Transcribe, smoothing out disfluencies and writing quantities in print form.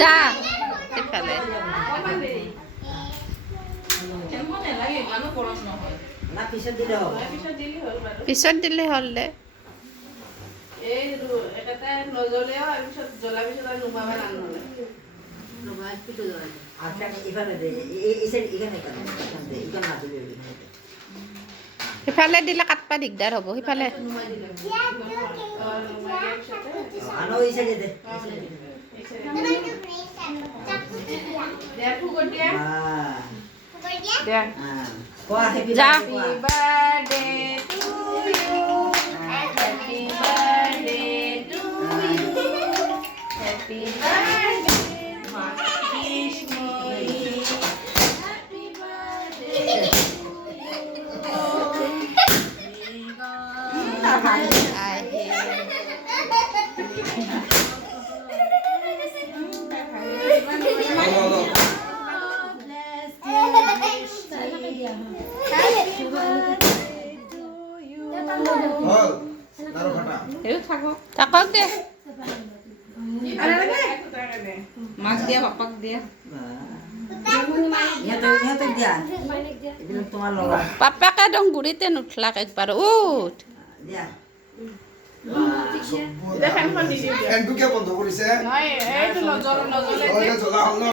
যা সিফালে পিছত দিলে হ'ল দে সিফালে দিলে কাটবা দিগদাৰ হ'ব সিফালে যা থাকক দে মাছ দিয়া পাপাক দিয়া পাপাকে একদম গুড়িতে নুঠলাক একবাৰ উঠ ফেনটো কিয় বন্ধ কৰিছে?